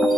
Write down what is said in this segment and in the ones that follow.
Assalamualaikum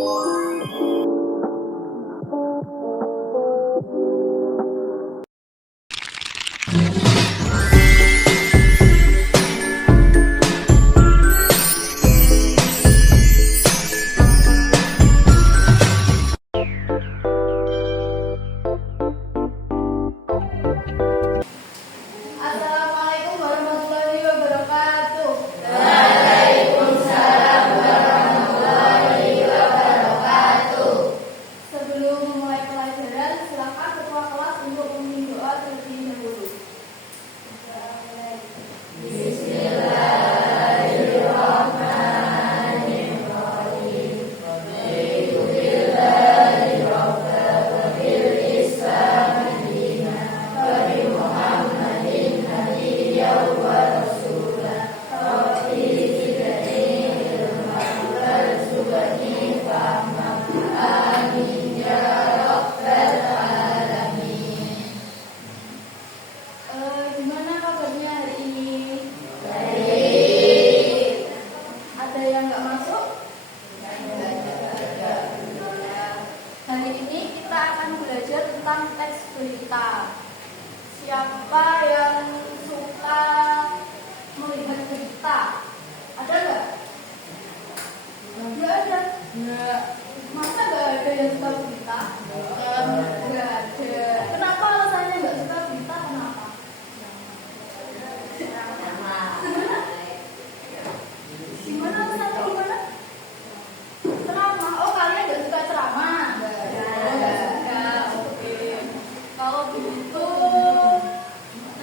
warahmatullahi wabarakatuh. Waalaikumsalam warahmatullahi wabarakatuh. Sebelum memulai pelajaran, silakan ketua kelas untuk memimpin doa terlebih dahulu. Gimana kabarnya hari ini? Baik. Ada yang nggak masuk? Hari ini kita akan belajar tentang teks berita. Siapa yang suka melihat berita? Ada nggak? Nggak ada. Nggak. Masa nggak ada yang suka berita? Nggak ada. Kenapa alasannya nggak suka berita? Kenapa? Gimana alasannya gimana? Ceramah. Oh, kalian nggak suka ceramah? Nggak suka. Oke. Kalau begitu,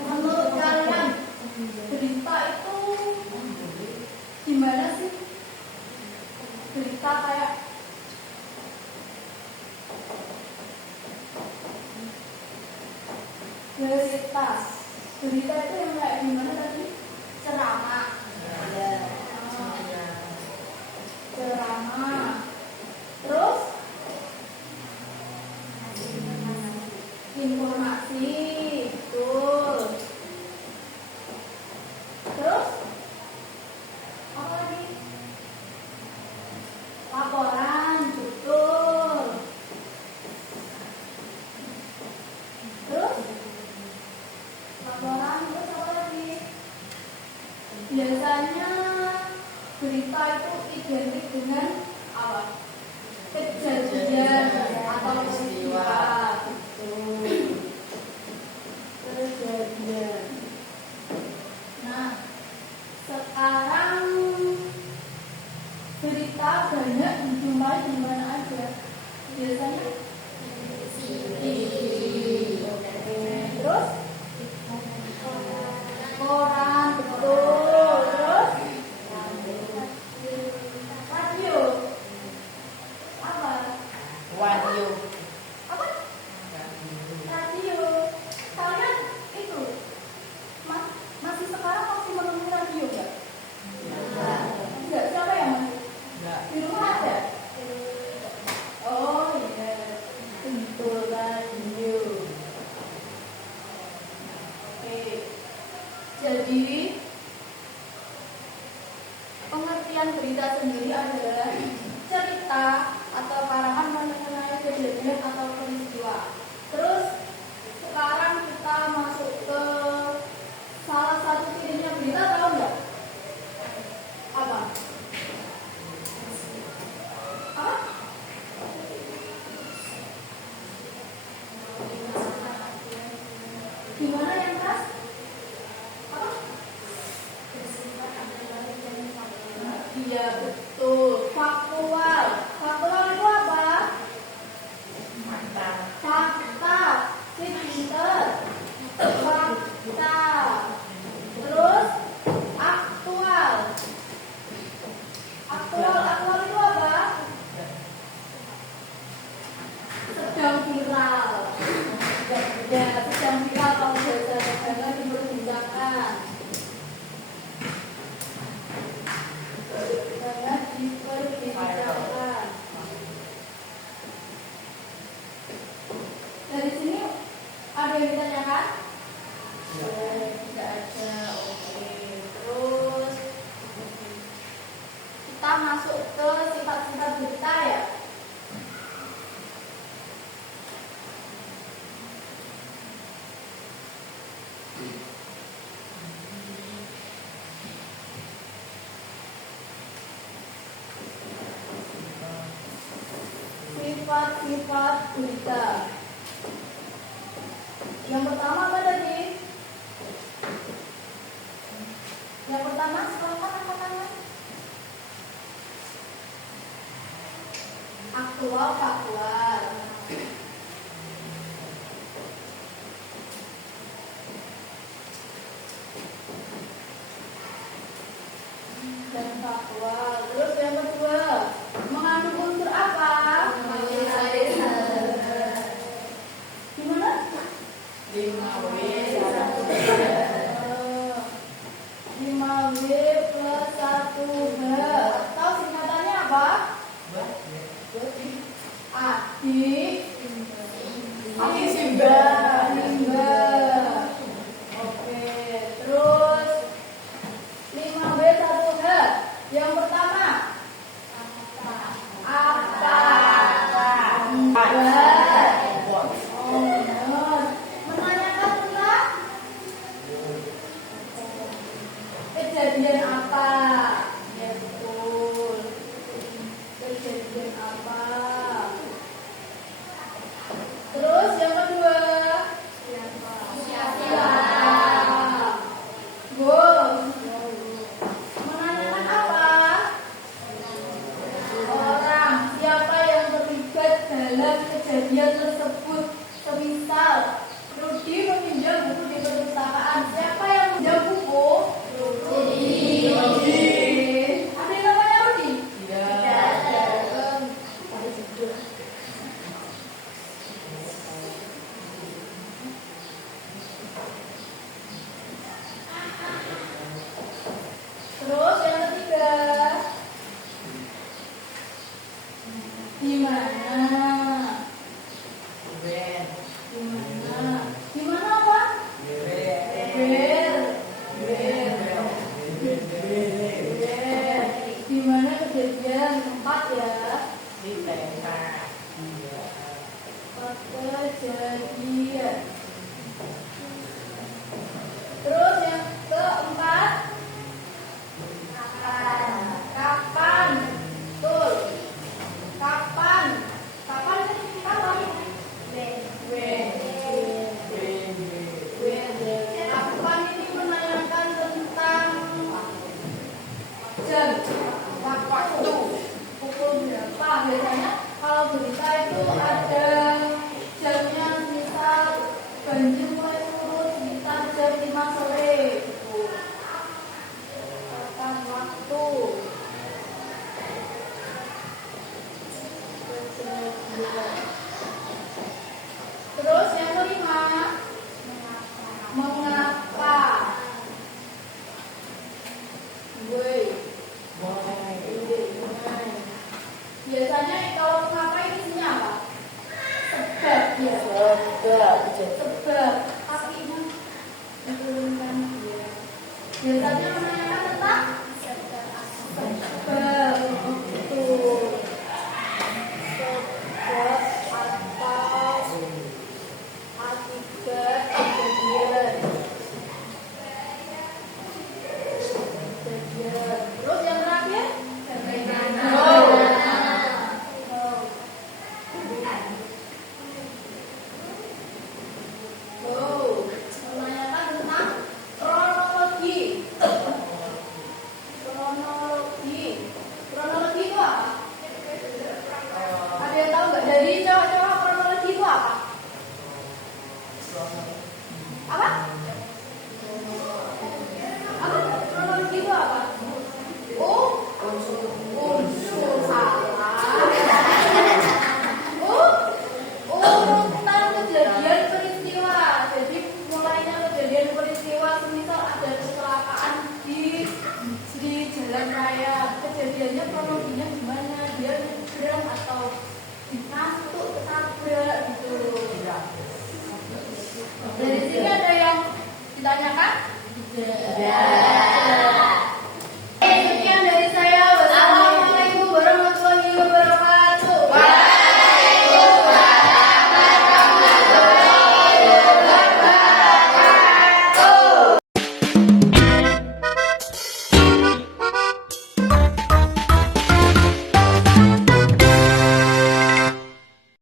menurut kalian berita itu gimana sih? Berita kayak berita itu yang kayak gimana tadi? Ceramah. Ceramah. Terus informasi, betul. Terus apa lagi? Laporan, betul. Terus laporan, terus apa lagi? Biasanya berita itu identik dengan apa? Kejadian atau peristiwa. Betul. Kejadian. Nah, sekarang berita banyak dijumpai di mana aja. Biasanya TV. Terus koran, betul. Terus radio. Apa? Radio. Apa? Radio. Kalian itu masih sekarang masih menemui radio nggak? Enggak. Siapa yang masih? Di rumah ada? Oh iya, betul radio. Oke. Jadi pengertian berita sendiri adalah cerita atau karangan mengenai kejadian atau peristiwa. Terus sekarang kita masuk ke salah satu cirinya berita, tahu nggak? Apa? Apa? Gimana yang keras? Apa? Iya, betul. Faktual. Faktual itu apa? Fakta. Pinter. Fakta. Terus aktual. Aktual itu apa? Sedang viral. Ya, sedang viral kalau bahasa negara diperbincangkan. Sangat diperbincangkan. Dari sini ada yang ditanyakan? Tidak ada. Oke. Terus kita masuk ke sifat-sifat berita ya. sifat-sifat berita. Yang pertama apa tadi? Yang pertama silakan apa namanya? Aktual, faktual. Dan faktual. Terus yang kedua, mengandung unsur apa? Gimana? 5W 5W plus 1H. Atau singkatannya apa? Adik Simba. Oke, terus 5W 1H. Yang pertama apa? Oh, benar. Menanyakan tentang kejadian apa? Ya betul. Kejadian apa? Terus yang kedua siapa? Gol. Menanyakan apa? Orang. Siapa yang terlibat dalam kejadian tersebut? Semisal Rudi meminjam buku di perpustakaan. Siapa yang meminjam buku? Rudi. Ada yang namanya Rudi? Tidak. Terus yang ketiga, di mana? Di mana apa? Di mana kejadian tempat ya? Kejadian. Terus yang keempat, kapan? Betul. Kapan? Kapan itu kapan? Kapan ini menanyakan tentang jam, waktu, pukul berapa? Biasanya kalau berita itu ada jamnya, misal banjir mulai turun sekitar jam 5 sore. Kapan waktu? Terus yang kelima, mengapa? Biasanya kalau mengapa ini isinya apa? Sebab ya. Sebab. Kakinya diturunkan dia. Biasanya